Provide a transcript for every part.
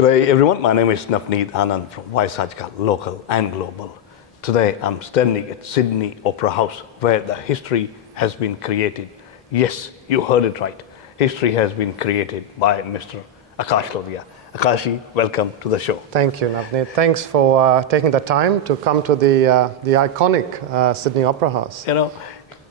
Good day, everyone. My name is Navneet, Anand from aajKal, local and global. Today, I'm standing at Sydney Opera House, where the history has been created. Yes, you heard it right. History has been created by Mr. Akash Lodhia. Akashi, welcome to the show. Thank you, Navneet. Thanks for taking the time to come to the iconic Sydney Opera House. You know,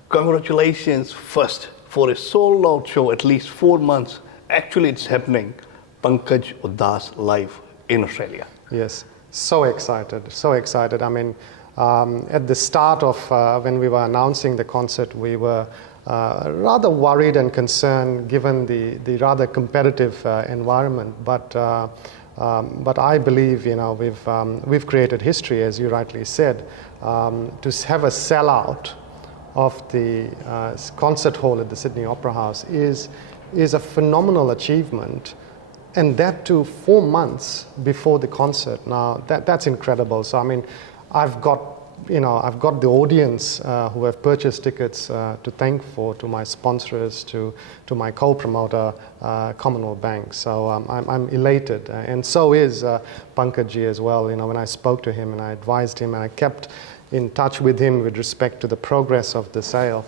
congratulations first for a sold-out show, at least 4 months. Actually, it's happening. Pankaj Udhas live in Australia. Yes, so excited, so excited. I mean, at the start of when we were announcing the concert, we were rather worried and concerned given the rather competitive environment. But I believe, you know, we've created history, as you rightly said. To have a sellout of the concert hall at the Sydney Opera House is a phenomenal achievement. And that too 4 months before the concert. Now that's incredible. So I mean, I've got the audience who have purchased tickets to thank to my sponsors, to my co-promoter, Commonwealth Bank. So I'm elated, and so is Pankaj as well. You know, when I spoke to him and I advised him, and I kept in touch with him with respect to the progress of the sale.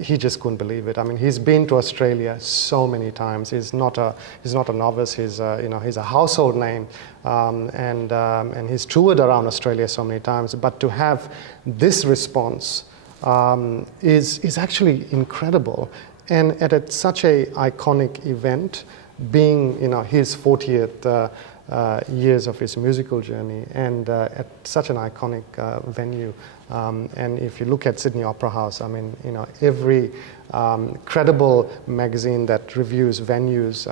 He just couldn't believe it. I mean, he's been to Australia so many times. He's not a novice. He's a household name, and he's toured around Australia so many times. But to have this response is actually incredible, and at such a iconic event, being his 40th. Years of his musical journey, and at such an iconic venue. And if you look at Sydney Opera House, I mean, every credible magazine that reviews venues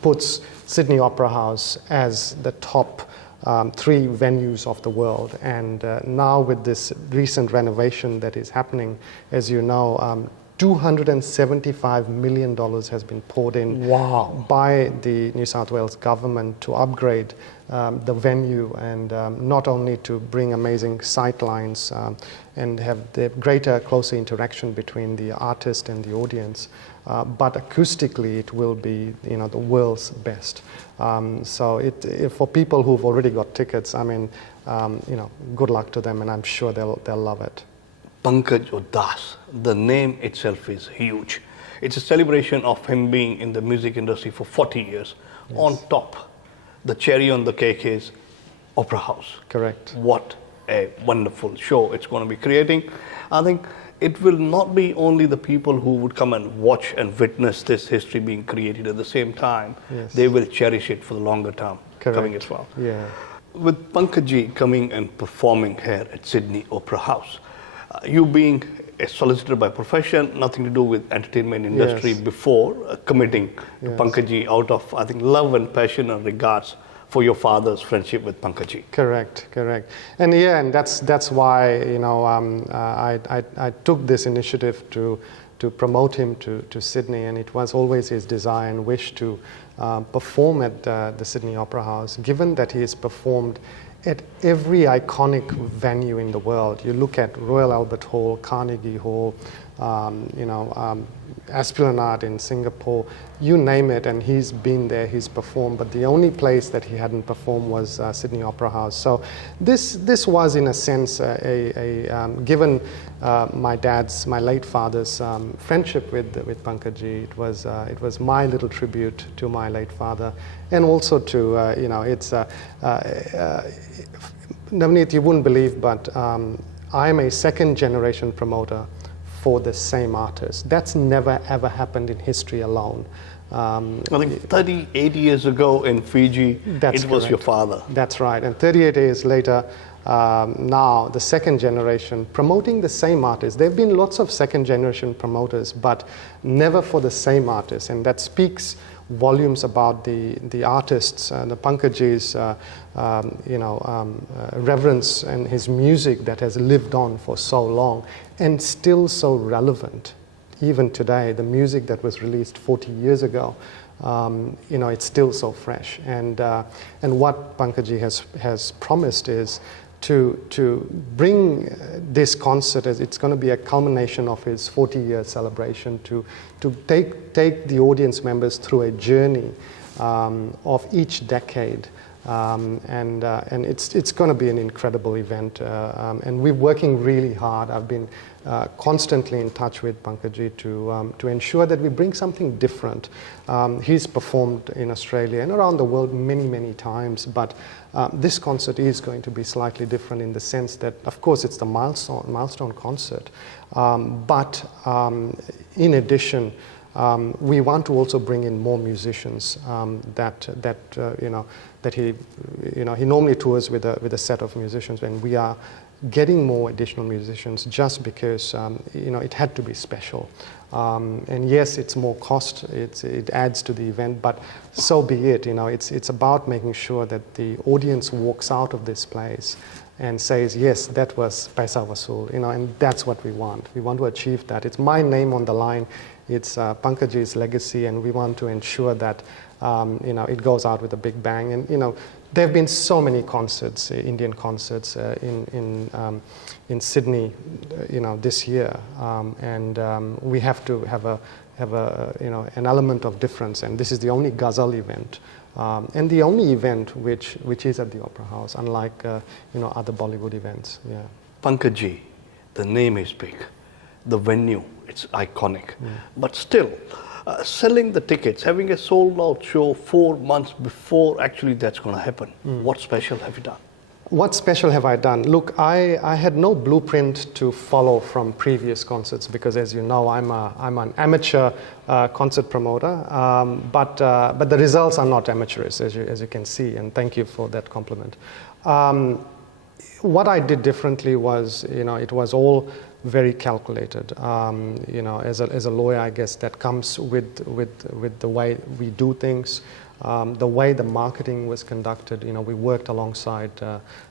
puts Sydney Opera House as the top 3 venues of the world. And now with this recent renovation that is happening, as you know, $275 million has been poured in by the New South Wales government to upgrade the venue, and not only to bring amazing sightlines and have the greater, closer interaction between the artist and the audience, but acoustically it will be the world's best. So for people who've already got tickets, I mean, good luck to them, and I'm sure they'll love it. Pankaj Udhas, the name itself is huge. It's a celebration of him being in the music industry for 40 years. Yes. On top, the cherry on the cake is Opera House. Correct. What a wonderful show it's going to be creating. I think it will not be only the people who would come and watch and witness this history being created at the same time. Yes. They will cherish it for the longer term. Correct. Coming as well. Yeah. With Pankaj coming and performing here at Sydney Opera House, you being a solicitor by profession, nothing to do with entertainment industry. Yes. Before committing to Pankaj out of, I think, love and passion and regards for your father's friendship with Pankaj. Correct. And and that's why I took this initiative to promote him to Sydney, and it was always his desire and wish to perform at the Sydney Opera House, given that he has performed at every iconic venue in the world. You look at Royal Albert Hall, Carnegie Hall, Esplanade in Singapore, you name it, and he's been there, he's performed, but the only place that he hadn't performed was Sydney Opera House. So this was, in a sense, given my late father's friendship with Pankaj, it was my little tribute to my late father, and also to, Navneet, you wouldn't believe, but I'm a second generation promoter for the same artist. That's never ever happened in history alone. I think 38 years ago in Fiji, it was your father. That's right, and 38 years later, now the second generation promoting the same artist. There have been lots of second generation promoters, but never for the same artist, and that speaks volumes about the artists, the Pankaj's, reverence and his music that has lived on for so long and still so relevant. Even today, the music that was released 40 years ago, it's still so fresh. And what Pankaj has promised is to bring this concert, as it's going to be a culmination of his 40-year celebration, to take the audience members through a journey of each decade. And it's going to be an incredible event. And we're working really hard. I've been constantly in touch with Pankaj to ensure that we bring something different. He's performed in Australia and around the world many, many times, but this concert is going to be slightly different in the sense that, of course, it's the milestone concert. But in addition, we want to also bring in more musicians that he normally tours with a set of musicians, and we are getting more additional musicians just because it had to be special. And yes, it's more cost, it adds to the event, but so be it. It's about making sure that the audience walks out of this place and says, yes, that was Paisa Vasool, and that's what we want. We want to achieve that. It's my name on the line. It's Pankaj's legacy, and we want to ensure that it goes out with a big bang. And there have been so many concerts, Indian concerts in Sydney, this year, and we have to have an element of difference. And this is the only Ghazal event, and the only event which is at the Opera House, unlike other Bollywood events. Yeah. Pankaj, the name is big, the venue, it's iconic, but still. Selling the tickets, having a sold-out show 4 months before actually that's going to happen. What special have you done? What special have I done? Look, I had no blueprint to follow from previous concerts because, as you know, I'm an amateur concert promoter, but the results are not amateurish, as you can see, and thank you for that compliment. What I did differently was, it was all very calculated. As a lawyer, I guess that comes with the way we do things, the way the marketing was conducted. We worked alongside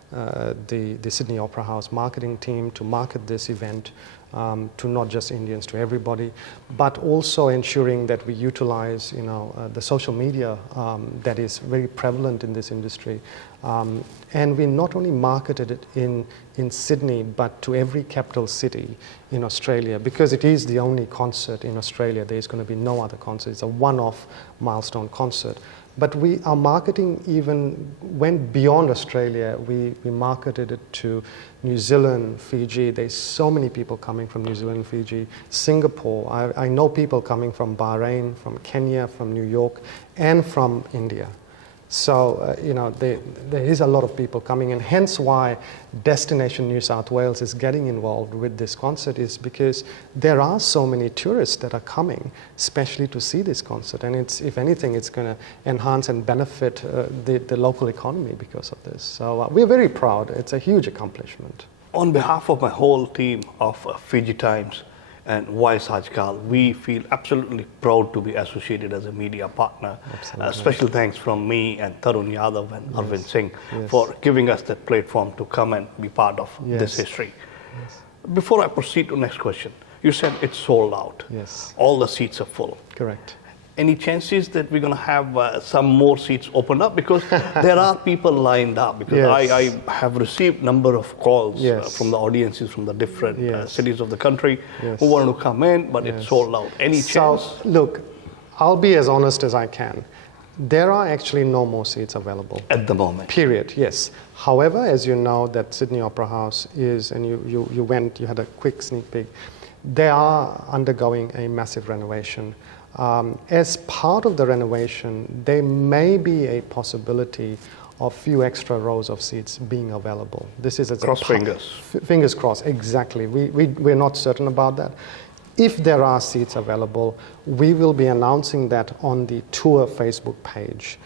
the Sydney Opera House marketing team to market this event to not just Indians, to everybody, but also ensuring that we utilize, the social media that is very prevalent in this industry. And we not only marketed it in Sydney, but to every capital city in Australia, because it is the only concert in Australia. There is going to be no other concert. It's a one-off milestone concert. But our marketing even went beyond Australia. We marketed it to New Zealand, Fiji. There's so many people coming from New Zealand, Fiji, Singapore. I know people coming from Bahrain, from Kenya, from New York, and from India. So, there is a lot of people coming, and hence why Destination New South Wales is getting involved with this concert, is because there are so many tourists that are coming, especially to see this concert. And if anything, it's going to enhance and benefit the local economy because of this. So we're very proud. It's a huge accomplishment. On behalf of my whole team of Fiji Times and aajKal, we feel absolutely proud to be associated as a media partner. Special thanks from me and Tarun Yadav and Arvind Singh for giving us that platform to come and be part of this history. Before I proceed to the next question, you said it's sold out. Yes. All the seats are full. Correct. Any chances that we're going to have some more seats open up? Because there are people lined up. Because I have received number of calls from the audiences from the different cities of the country who want to come in, but it's sold out. Any chance? So, look, I'll be as honest as I can. There are actually no more seats available. At the moment. Period, yes. However, as you know, that Sydney Opera House is, and you had a quick sneak peek, they are undergoing a massive renovation. As part of the renovation, there may be a possibility of few extra rows of seats being available. This is cross fingers. Fingers crossed, exactly. We're not certain about that. If there are seats available, we will be announcing that on the tour Facebook page,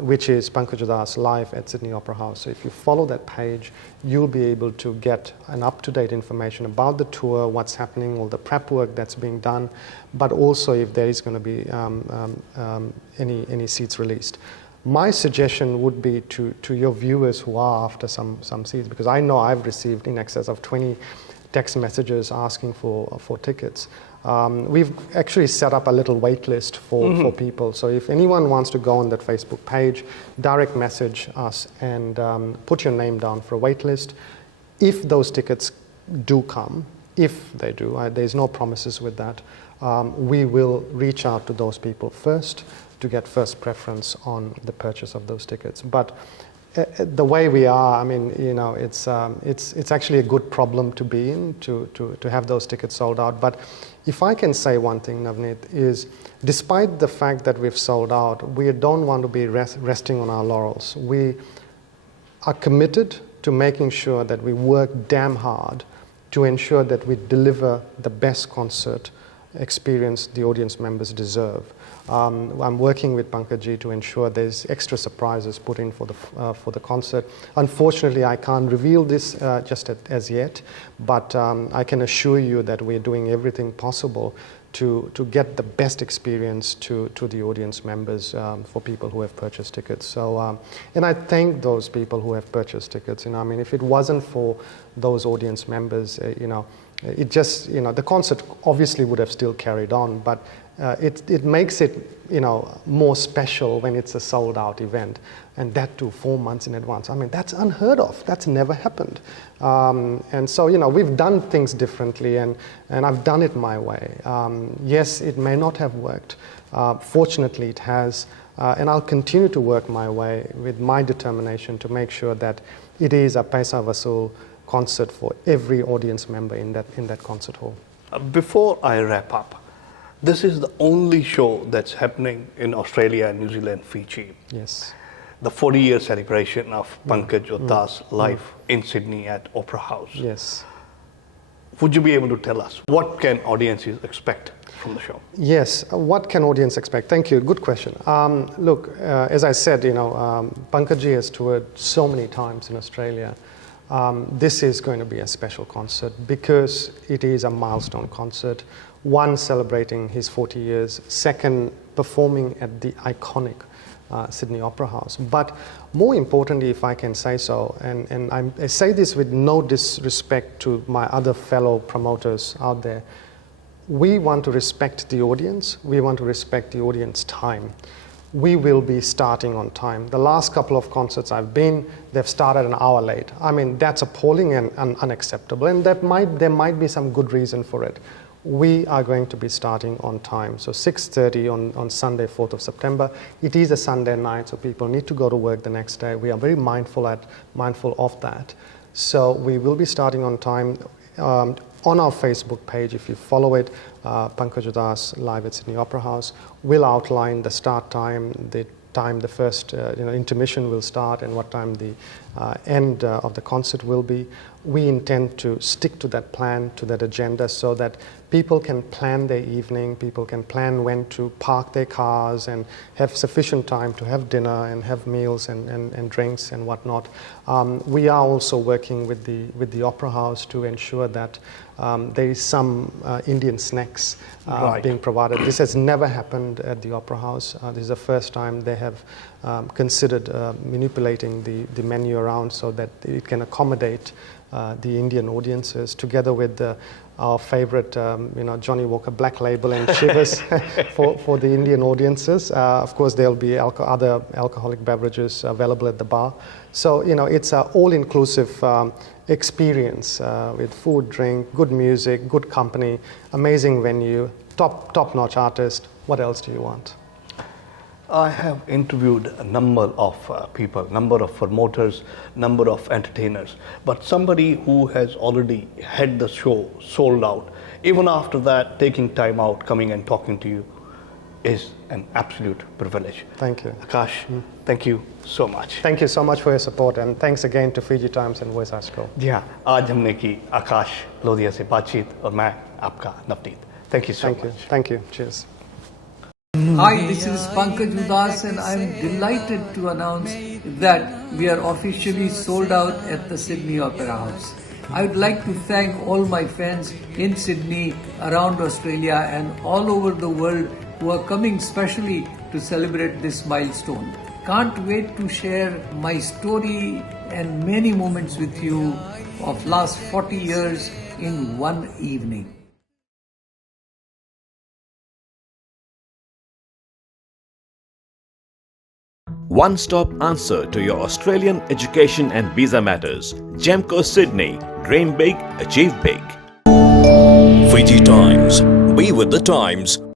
which is Pankaj Udhas Live at Sydney Opera House. So if you follow that page, you'll be able to get an up-to-date information about the tour, what's happening, all the prep work that's being done, but also if there is going to be any seats released. My suggestion would be to your viewers who are after some seats, because I know I've received in excess of 20 text messages asking for tickets. We've actually set up a little wait list for people. So if anyone wants to go on that Facebook page, direct message us and put your name down for a wait list. If those tickets do come, if they do, there's no promises with that, we will reach out to those people first to get first preference on the purchase of those tickets. But the way we are, I mean, you know, it's actually a good problem to be in, to have those tickets sold out. But if I can say one thing, Navneet, is despite the fact that we've sold out, we don't want to be resting on our laurels. We are committed to making sure that we work damn hard to ensure that we deliver the best concert experience the audience members deserve. I'm working with Pankaj to ensure there's extra surprises put in for the concert. Unfortunately, I can't reveal this just as yet, but I can assure you that we're doing everything possible to get the best experience to the audience members for people who have purchased tickets. So, and I thank those people who have purchased tickets. You know, I mean, if it wasn't for those audience members, you know, it just, you know, the concert obviously would have still carried on, but it makes it, you know, more special when it's a sold out event, and that too 4 months in advance. I mean, that's unheard of. That's never happened. And so, you know, we've done things differently, and I've done it my way. Yes, it may not have worked. Fortunately, it has. And I'll continue to work my way with my determination to make sure that it is a Paisa Vasool concert for every audience member in that concert hall. Before I wrap up, this is the only show that's happening in Australia, New Zealand, Fiji. Yes. The 40-year celebration of Pankaj Udhas live in Sydney at Opera House. Yes. Would you be able to tell us what can audiences expect from the show? Yes. What can audience expect? Thank you. Good question. Look, as I said, you know, Pankaj has toured so many times in Australia. This is going to be a special concert because it is a milestone concert. One, celebrating his 40 years. Second, performing at the iconic Sydney Opera House. But more importantly, if I can say so, and I say this with no disrespect to my other fellow promoters out there, we want to respect the audience. We want to respect the audience time. We will be starting on time. The last couple of concerts I've been, they've started an hour late. I mean, that's appalling and unacceptable, and there might be some good reason for it. We are going to be starting on time. So 6:30 on Sunday, 4th of September. It is a Sunday night, so people need to go to work the next day. We are very mindful of that. So we will be starting on time. On our Facebook page, if you follow it, Pankaj Udhas live at Sydney Opera House, will outline the start time, the first intermission will start, and what time the end of the concert will be. We intend to stick to that plan, to that agenda, so that people can plan their evening, people can plan when to park their cars and have sufficient time to have dinner and have meals and drinks and whatnot. We are also working with the Opera House to ensure that there is some Indian snacks being provided. This has never happened at the Opera House. This is the first time they have considered manipulating the menu around so that it can accommodate the Indian audiences, together with our favorite, Johnny Walker Black Label and Chivas for the Indian audiences. Of course, there'll be other alcoholic beverages available at the bar. So, it's an all-inclusive experience with food, drink, good music, good company, amazing venue, top-notch artist. What else do you want? I have interviewed a number of people, number of promoters, number of entertainers, but somebody who has already had the show sold out, even after that, taking time out, coming and talking to you, is an absolute privilege. Thank you. Akash, thank you so much. Thank you so much for your support, and thanks again to Fiji Times and Voice aajKal. जी हाँ, आज हमने की आकाश लोधिया से बातचीत और मैं आपका Navneet. Thank you so much. Thank you. Cheers. Hi, this is Pankaj Udhas, and I'm delighted to announce that we are officially sold out at the Sydney Opera House. I would like to thank all my fans in Sydney, around Australia, and all over the world who are coming specially to celebrate this milestone. Can't wait to share my story and many moments with you of last 40 years in one evening. One-stop answer to your Australian education and visa matters. Gemco Sydney. Dream big, achieve big. Fiji Times. Be with the times.